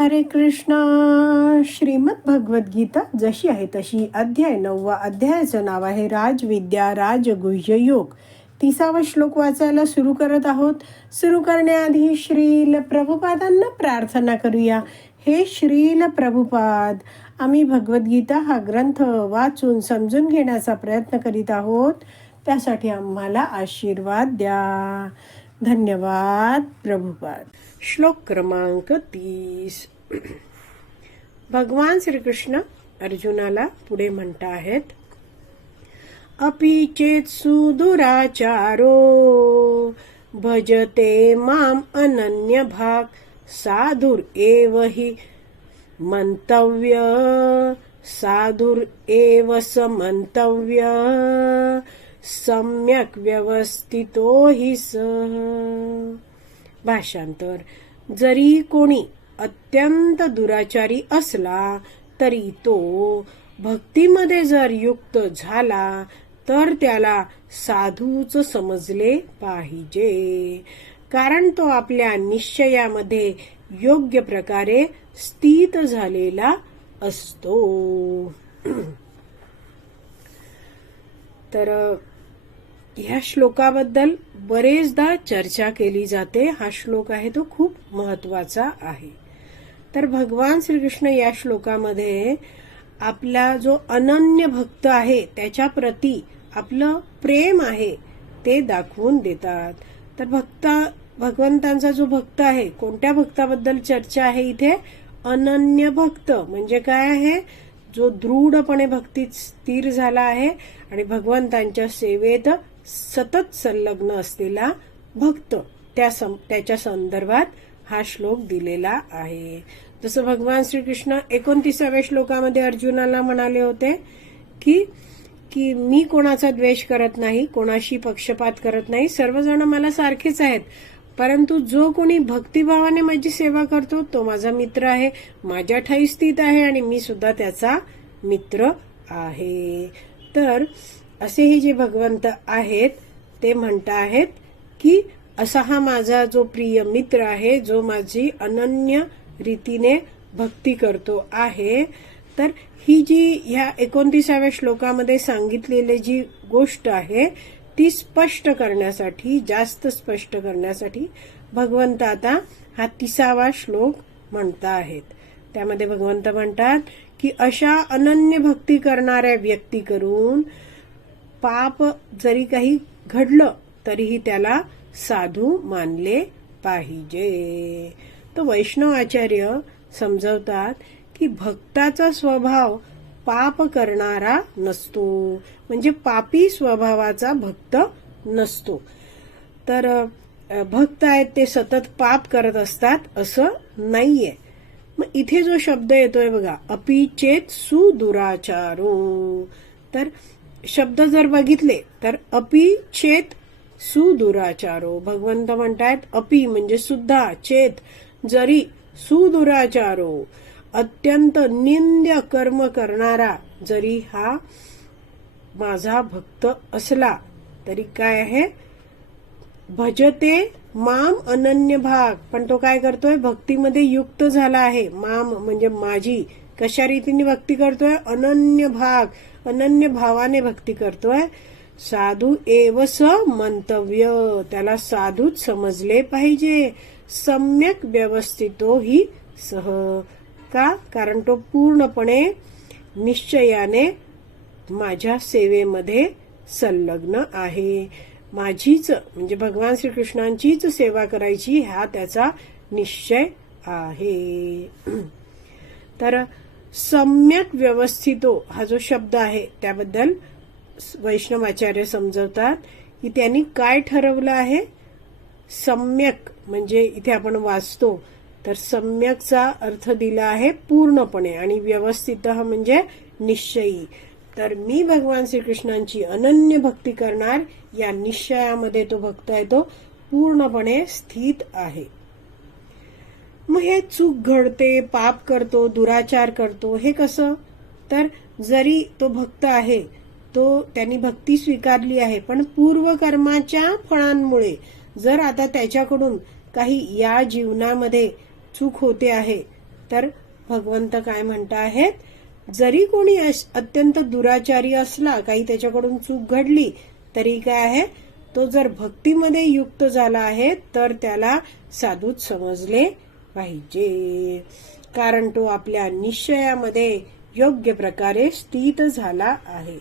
हरे कृष्ण. श्रीमद भगवद्गीता जशी आहे तशी अध्याय नववा अध्यायाचं नाव आहे राजविद्या राजगुह्य योग. तिसावा श्लोक वाचायला सुरू करत आहोत. सुरू करण्याआधी श्रील प्रभुपादांना प्रार्थना करूया. हे श्रील प्रभुपाद आम्ही भगवद्गीता हा ग्रंथ वाचून समजून घेण्याचा प्रयत्न करीत आहोत. त्यासाठी आम्हाला आशीर्वाद द्या. धन्यवाद प्रभुपाद. श्लोक क्रमांक तीस. भगवान श्रीकृष्ण अर्जुनाला पुढे म्हणता आहेत अपि चेत सुदुराचारो भजते माम अनन्य भाग साधुर एव हि मंतव्य साधुर एव स मंतव्य सम्यक व्यवस्थितो हि स। भाषांतर. जरी कोणी अत्यंत दुराचारी असला तरी तो भक्तीमध्ये जर युक्त झाला तर त्याला साधूच समजले पाहिजे. कारण तो आपल्या निश्चयामध्ये योग्य प्रकारे स्थित झालेला असतो. तर ह्या श्लोकाबद्दल बरेचदा चर्चा केली जाते. हा श्लोक आहे तो खूप महत्त्वाचा आहे. तर भगवान श्रीकृष्ण या श्लोकामध्ये आपला जो अनन्य भक्त आहे त्याच्या प्रती आपलं प्रेम आहे ते दाखवून देतात. तर भक्ता भगवंतांचा जो भक्त आहे कोणत्या भक्ताबद्दल चर्चा आहे इथे? अनन्य भक्त. म्हणजे काय आहे? जो दृढपणे भक्तीत स्थिर झाला आहे आणि भगवंतांच्या सेवेत सतत संलग्न असलेला भक्त त्या त्याच्या संदर्भात हा श्लोक दिलेला आहे. जसं भगवान श्रीकृष्ण एकोणतीसाव्या श्लोकामध्ये अर्जुनाला म्हणाले होते की की मी कोणाचा द्वेष करत नाही कोणाशी पक्षपात करत नाही सर्वजण मला सारखेच आहेत. परंतु जो कोणी भक्तिभावाने माझी सेवा करतो तो माझा मित्र आहे माझ्या ठाई स्थित आहे आणि मी सुद्धा त्याचा मित्र आहे. तर असेही जे भगवंत आहेत ते म्हणत आहेत की असा हा माझा जो प्रिय मित्र आहे जो माझी अनन्य रीतीने भक्ती करतो आहे तर ही जी ह्या एकोणतीसाव्या श्लोकामध्ये सांगितलेली जी गोष्ट आहे ती स्पष्ट करण्यासाठी जास्त स्पष्ट करण्यासाठी भगवंत आता हा तिसावा श्लोक म्हणता आहेत. त्यामध्ये भगवंत म्हणतात की अशा अनन्य भक्ती करणाऱ्या व्यक्ती करून पाप जरी काही घडलं तरीही त्याला साधू मानले पाहिजे. तर वैष्णव आचार्य समजवतात की भक्ताचा स्वभाव पाप करणारा नसतो. म्हणजे पापी स्वभावाचा भक्त नसतो. तर भक्त आहेत ते सतत पाप करत असतात असं नाहीये. मग इथे जो शब्द येतोय बघा अपिचेत सुदुराचारो. तर शब्द जर बघितले तर अपि चेत सुदुराचारो. भगवंत म्हणतायत अपि म्हणजे सुद्धा चेत जरी सुदुराचारो. अत्यंत निंद्य कर्म करणारा जरी हा माझा भक्त असला तरी काय आहे? भजते माम अनन्य भाग. पण तो काय करतोय? भक्तीमध्ये युक्त झाला आहे. माम म्हणजे माझी. कशा रीतीने भक्ती करतोय? अनन्य भाग. अनन्य भावाने भक्ती करतोय. साधू एवस मंतव्य. त्याला साधूच समजले पाहिजे. सम्यक व्यवस्थितो ही सह. का? कारण तो पूर्णपणे निश्चयाने माझ्या सेवेमध्ये संलग्न आहे. माझीच म्हणजे भगवान श्रीकृष्णांचीच सेवा करायची हा त्याचा निश्चय आहे. तर सम्यक व्यवस्थितो हो, हा जो शब्द आहे त्याबद्दल वैष्णवाचार्य समजवतात की त्यांनी काय ठरवलं आहे? सम्यक म्हणजे इथे आपण वाचतो तर सम्यकचा अर्थ दिला आहे पूर्णपणे आणि व्यवस्थित म्हणजे निश्चयी. तर मी भगवान श्रीकृष्णांची अनन्य भक्ती करणार या निश्चयामध्ये तो भक्त आहे तो पूर्णपणे स्थित आहे. मग हे चूक घडते पाप करतो दुराचार करतो हे कसं? तर जरी तो भक्त आहे तो त्यांनी भक्ती स्वीकारली आहे पण पूर्वकर्माच्या फळांमुळे जर आता त्याच्याकडून काही या जीवनामध्ये चूक होते आहे तर भगवंत काय म्हणत आहेत जरी कोणी अत्यंत दुराचारी असला काही त्याच्याकडून चूक घडली तरी काय आहे? तो जर भक्तीमध्ये युक्त झाला आहे तर त्याला साधूच समजले. पाहिजे. कारण तो आपल्या निश्चयामध्ये योग्य प्रकारे स्थित झाला आहे.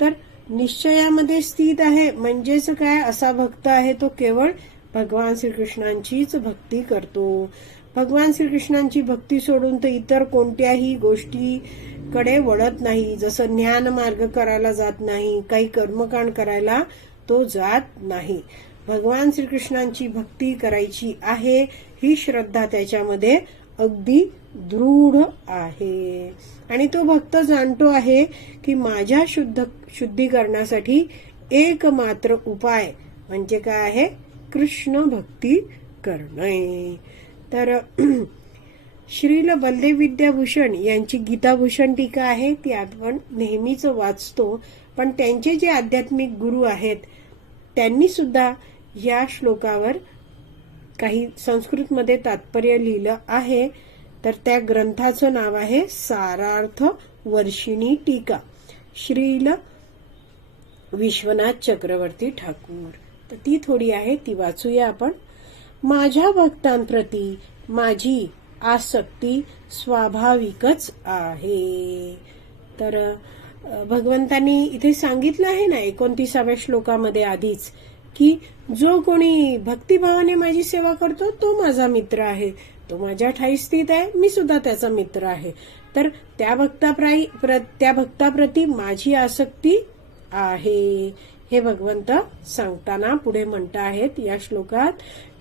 तर निश्चयामध्ये स्थित आहे म्हणजेच काय? असा भक्त आहे तो केवळ भगवान श्रीकृष्णांचीच भक्ती करतो. भगवान श्रीकृष्णांची भक्ती सोडून तर इतर कोणत्याही गोष्टीकडे वळत नाही. जसं ज्ञान मार्ग करायला जात नाही काही कर्मकांड करायला तो जात नाही. भगवान श्रीकृष्णांची भक्ती करायची आहे ही श्रद्धा त्याच्यामध्ये अगदी दृढ आहे. आणि तो भक्त जाणतो आहे की माझ्या शुद्ध शुद्धीकरणासाठी एकमात्र उपाय म्हणजे काय आहे? कृष्ण भक्ती करणे. तर श्रील बलदेव विद्याभूषण यांची गीताभूषण टीका आहे ती आपण नेहमीच वाचतो. पण त्यांचे जे आध्यात्मिक गुरु आहेत त्यांनी सुद्धा या श्लोकावर काही संस्कृतमध्ये तात्पर्य लिहिलं आहे. तर त्या ग्रंथाचं नाव आहे सारार्थ वर्षिणी टीका. श्रील विश्वनाथ चक्रवर्ती ठाकूर. तर ती थोडी आहे ती वाचूया आपण. माझ्या भक्तांप्रती माझी आसक्ती स्वाभाविकच आहे. तर भगवंतांनी इथे सांगितलं आहे ना एकोणतीसाव्या श्लोकामध्ये आधीच की जो कोणी भक्तिभावाने माझी सेवा करतो तो माझा मित्र आहे. तो माझ्या ठाई स्थित आहे मी सुद्धा त्याचा मित्र आहे. तर त्या भक्ताप्राई प्र- त्या भक्ताप्रती माझी आसक्ती आहे. हे भगवंत सांगताना पुढे म्हणत आहेत या श्लोकात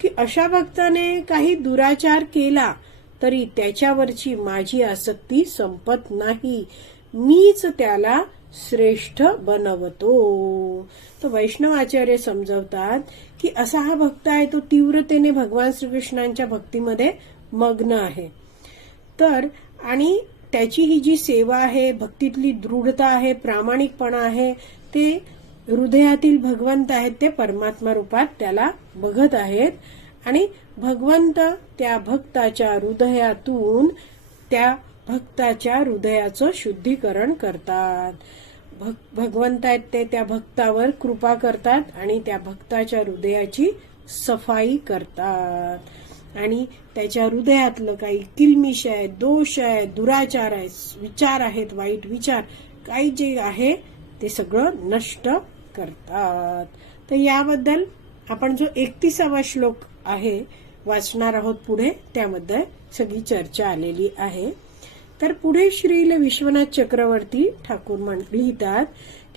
की अशा भक्ताने काही दुराचार केला तरी त्याच्यावरची माझी आसक्ती संपत नाही. मीच त्याला श्रेष्ठ बनवतो. तर वैष्णव आचार्य समजवतात की असा हा भक्त आहे तो तीव्रतेने भगवान श्रीकृष्णांच्या भक्तीमध्ये मग्न आहे. तर आणि त्याची ही जी सेवा आहे भक्तीतली दृढता आहे प्रामाणिकपणा आहे ते हृदयातील भगवंत आहेत ते परमात्मा रूपात त्याला बघत आहेत. आणि भगवंत त्या भक्ताच्या हृदयातून त्या भक्ताच्या हृदयाचं शुद्धीकरण करतात. भग- भगवंत आहेत ते त्या भक्तावर कृपा करतात आणि त्या भक्ताच्या हृदयाची सफाई करतात. आणि त्याच्या हृदयातलं काही किलमिश आहे दोष आहे दुराचार आहे विचार आहेत वाईट विचार काही जे आहे ते सगळं नष्ट करतात. तर याबद्दल आपण जो एकतीसावा श्लोक आहे वाचणार आहोत पुढे त्यामध्ये सगळी चर्चा आलेली आहे. तर पुढे श्रील विश्वनाथ चक्रवर्ती ठाकूर म्हण लिहितात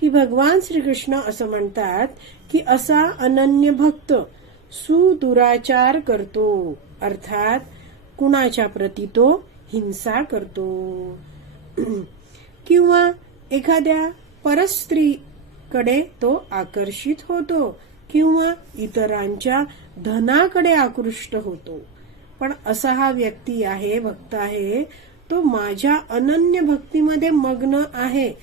की भगवान श्रीकृष्ण असं म्हणतात की असा अनन्य भक्त सुदुराचार करतो. अर्थात कुणाच्या प्रती तो हिंसा करतो. किंवा एखाद्या परस्त्रीकडे तो आकर्षित होतो किंवा इतरांच्या धनाकडे आकृष्ट होतो. पण असा हा व्यक्ती आहे भक्त आहे तो माझ्या अनन्य भक्तीमध्ये मग्न आहे.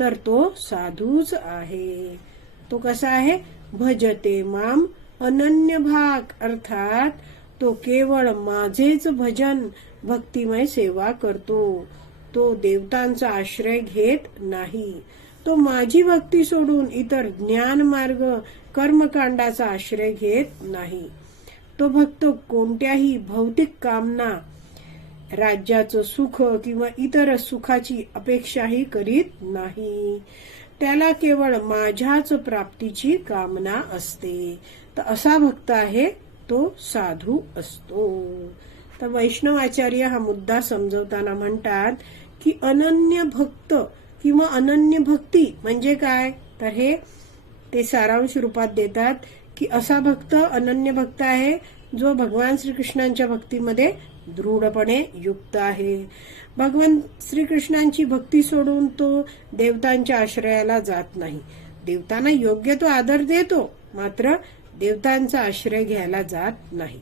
तर तो साधूच आहे. तो कसा आहे? भजते माम अनन्य भाग. अर्थात तो केवळ माझेच भजन भक्तिमय सेवा करतो. तो देवतांचा आश्रय घेत नाही. तो माझी भक्ती सोडून इतर ज्ञान मार्ग कर्मकांडाचा आश्रय घेत नाही. तो भक्त कोणत्याही भौतिक कामना राज्याचं सुख किंवा इतर सुखाची अपेक्षाही करीत नाही. त्याला केवळ माझ्याच प्राप्तीची कामना असते. तर असा भक्त आहे तो साधू असतो. तर वैष्णवाचार्य हा मुद्दा समजवताना म्हणतात की अनन्य भक्त किंवा अनन्य भक्ती म्हणजे काय? तर हे ते सारांश रूपात देतात की असा भक्त अनन्य भक्त आहे जो भगवान श्रीकृष्णांच्या भक्तीमध्ये दृढपणे युक्त आहे. भगवान श्रीकृष्णांची भक्ती सोडून तो देवतांच्या आश्रयाला जात नाही. देवतांना योग्य तो आदर देतो मात्र देवतांचा आश्रय घ्यायला जात नाही.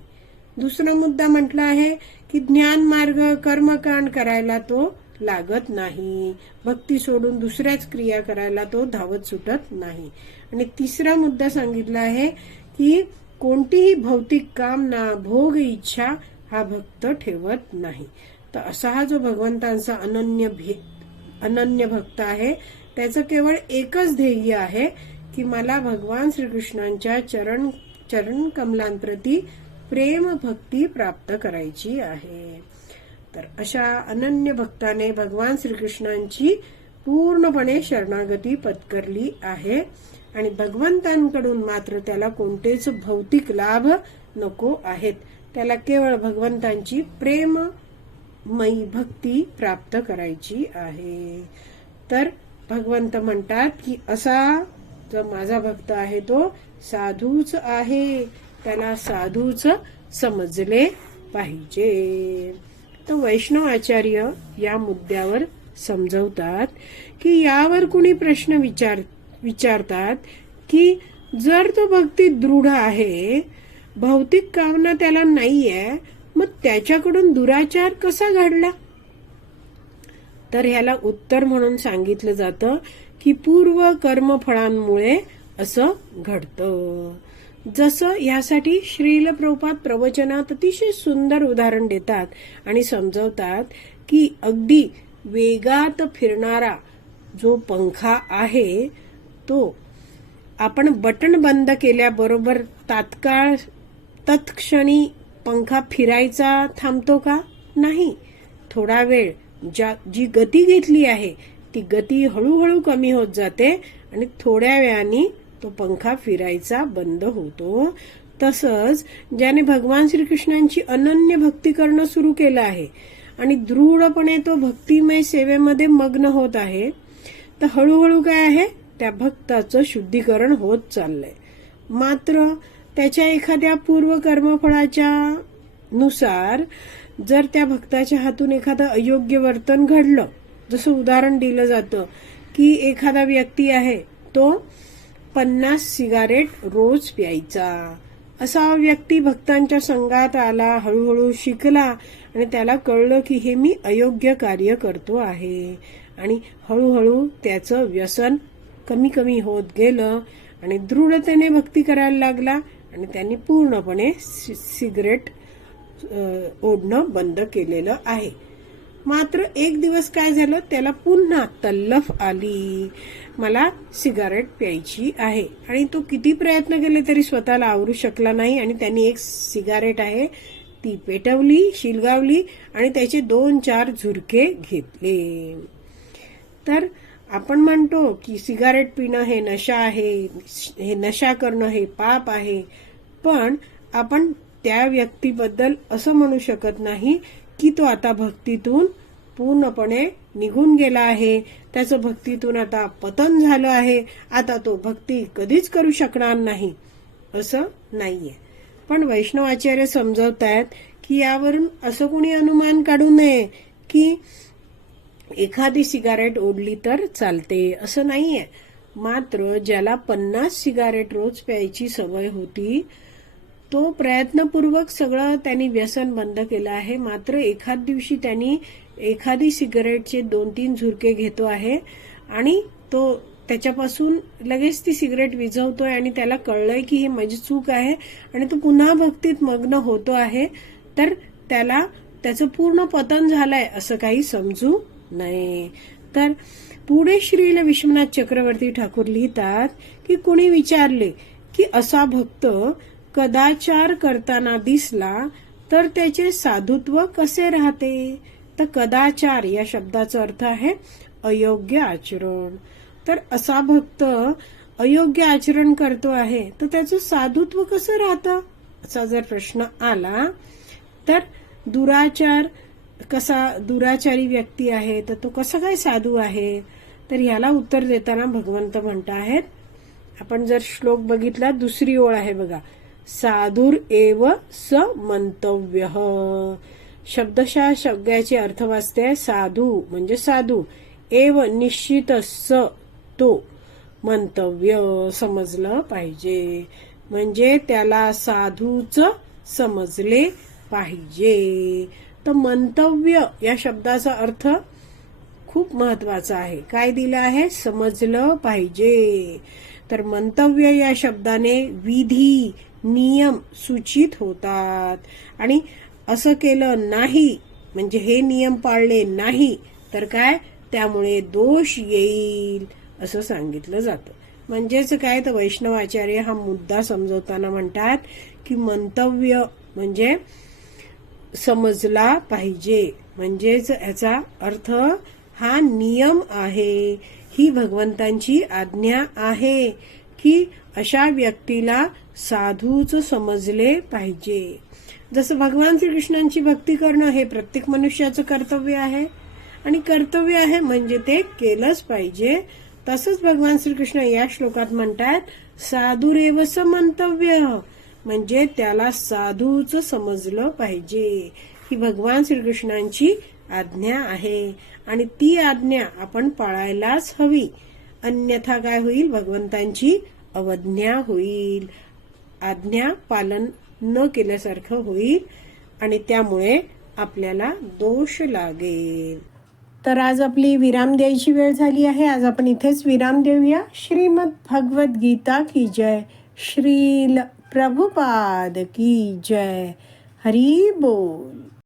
दुसरा मुद्दा म्हटला आहे की ज्ञान मार्ग कर्मकांड करायला तो लागत नाही. भक्ती सोडून दुसऱ्याच क्रिया करायला तो धावत सुटत नाही. आणि तिसरा मुद्दा सांगितला आहे की कोणतीही भौतिक कामना भोग इच्छा हा भक्त ठेवत नाही. तर असा हा जो भगवंतांचा अनन्य अनन्य भक्त आहे त्याचं केवळ एकच ध्येय आहे की मला भगवान श्रीकृष्णांच्या चरण चरण कमलांप्रती प्रेम भक्ती प्राप्त करायची आहे. तर अशा अनन्य भक्ताने भगवान श्रीकृष्णांची पूर्णपणे शरणागती पत्करली आहे आणि भगवंतांकडून मात्र त्याला कोणतेच भौतिक लाभ नको आहेत. त्याला केवळ भगवंतांची प्रेममयी भक्ती प्राप्त करायची आहे. तर भगवंत म्हणतात की असा जो माझा भक्त आहे तो साधूच आहे. त्याला साधूच समजले पाहिजे. तर वैष्णव आचार्य या मुद्द्यावर समजवतात की यावर कुणी प्रश्न विचार विचारतात की जर तो भक्ती दृढ आहे भौतिक कामना त्याला नाहीये. मग त्याच्याकडून दुराचार कसा घडला? तर ह्याला उत्तर म्हणून सांगितलं जातं की पूर्व कर्मफळांमुळे असं घडतं. जसं यासाठी श्रील प्रभुपाद प्रवचनात अतिशय सुंदर उदाहरण देतात आणि समजवतात की अगदी वेगात फिरणारा जो पंखा आहे तो आपण बटन बंद केल्याबरोबर तात्काळ तत्क्षणी पंखा फिरायचा थांबतो का? नाही. थोडा वेळ. ज्या जी गती घेतली आहे ती गती हळूहळू कमी होत जाते आणि थोड्या वेळाने तो पंखा फिरायचा बंद होतो. तसंच ज्याने भगवान श्रीकृष्णांची अनन्य भक्ती करणं सुरू केलं आहे आणि दृढपणे तो भक्तिमय सेवेमध्ये मग्न होत आहे तर हळूहळू काय आहे? त्या भक्ताचं शुद्धीकरण होत चाललंय. मात्र त्याच्या एखाद्या पूर्व कर्मफळाच्या नुसार जर त्या भक्ताच्या हातून एखादं अयोग्य वर्तन घडलं जसं उदाहरण दिलं जातं की एखादा व्यक्ती आहे तो पन्नास सिगारेट रोज प्यायचा. असा व्यक्ती भक्तांच्या संघात आला हळूहळू शिकला आणि त्याला कळलं की हे मी अयोग्य कार्य करतो आहे. आणि हळूहळू त्याचं व्यसन कमी कमी होत गेलं आणि दृढतेने भक्ती करायला लागला आणि त्यांनी पूर्णपणे सि- सिगरेट ओढणं बंद केलेलं आहे. मात्र एक दिवस काय झालं? त्याला पुन्हा तल्लफ आली. मला सिगारेट प्यायची आहे. आणि तो किती प्रयत्न केले तरी स्वतःला आवरू शकला नाही आणि त्यांनी एक सिगारेट आहे ती पेटवली शिलगावली आणि त्याचे दोन चार झुरके घेतले. तर आपण म्हणतो की सिगारेट पिणं हे नशा आहे हे नशा करणं हे पाप आहे. पण आपण त्या व्यक्तीबद्दल असं म्हणू शकत नाही की तो आता भक्तीतून पूर्णपणे निघून गेला आहे. त्याचं भक्तीतून आता पतन झालं आहे. आता तो भक्ती कधीच करू शकणार नाही असं नाहीये. पण वैष्णवाचार्य आहेत की यावरून असं कुणी अनुमान काढू नये की एखादी सिगारेट ओढली तर चालते असं नाहीये. मात्र ज्याला पन्नास सिगारेट रोज प्यायची सवय होती तो प्रयत्नपूर्वक सगळं त्यांनी व्यसन बंद केलं आहे. मात्र एखाद दिवशी त्यांनी एखादी सिगारेटचे दोन तीन झुरके घेतो आहे आणि तो त्याच्यापासून लगेच ती सिगरेट विझवतोय आणि त्याला कळलंय की ही माझी चूक आहे आणि तो पुन्हा भक्तीत मग्न होतो आहे तर त्याला त्याचं पूर्ण पतन झालंय असं काही समजू नाही. तर पुढे श्रील विश्वनाथ चक्रवर्ती ठाकूर लिहितात की कुणी विचारले की असा भक्त कदाचार करताना दिसला तर त्याचे साधुत्व कसे राहते? तर कदाचार या शब्दाचा अर्थ आहे अयोग्य आचरण. तर असा भक्त अयोग्य आचरण करतो आहे तर त्याचं साधुत्व कसं राहतं? असा जर प्रश्न आला तर दुराचार कसा दुराचारी व्यक्ती आहे तर तो कसा काय साधू आहे? तर ह्याला उत्तर देताना भगवंत म्हणत आहेत आपण जर श्लोक बघितला दुसरी ओळ आहे बघा. साधूर एव स मंतव्य शब्दशः शब्दाचे अर्थ वाचते साधू म्हणजे साधू. एव निश्चित स तो मंतव्य समजलं पाहिजे. म्हणजे त्याला साधूच समजले पाहिजे. तर मंतव्य या शब्दाचा अर्थ खूप महत्त्वाचा आहे. काय दिलं आहे? समजलं पाहिजे. तर मंतव्य या शब्दाने विधी नियम सूचित होतात. आणि असं केलं नाही म्हणजे हे नियम पाळले नाही तर काय? त्यामुळे दोष येईल असं सांगितलं जातं. म्हणजेच काय तर वैष्णवाचार्य हा मुद्दा समजवताना म्हणतात की मंतव्य म्हणजे समजला पाहिजे. म्हणजेच याचा अर्थ हा नियम आहे. ही भगवंतांची आज्ञा आहे की अशा व्यक्तीला साधूच समजले पाहिजे. जसं भगवान श्रीकृष्णांची भक्ती करणं हे प्रत्येक मनुष्याचं कर्तव्य आहे. आणि कर्तव्य आहे म्हणजे ते केलंच पाहिजे. तसंच भगवान श्रीकृष्ण या श्लोकात म्हणतात साधुरेव मंतव्य म्हणजे त्याला साधूच समजलं पाहिजे. ही भगवान श्रीकृष्णांची आज्ञा आहे. आणि ती आज्ञा आपण पाळायलाच हवी. अन्यथा काय होईल? भगवंतांची अवज्ञा होईल. आज्ञा पालन न केल्यासारखं होईल. आणि त्यामुळे आपल्याला दोष लागेल. तर आज आपली विराम द्यायची वेळ झाली आहे. आज आपण इथेच विराम देऊया. श्रीमद भगवद्गीता गीता की जय. श्रील प्रभुपाद की जय। हरी बोल।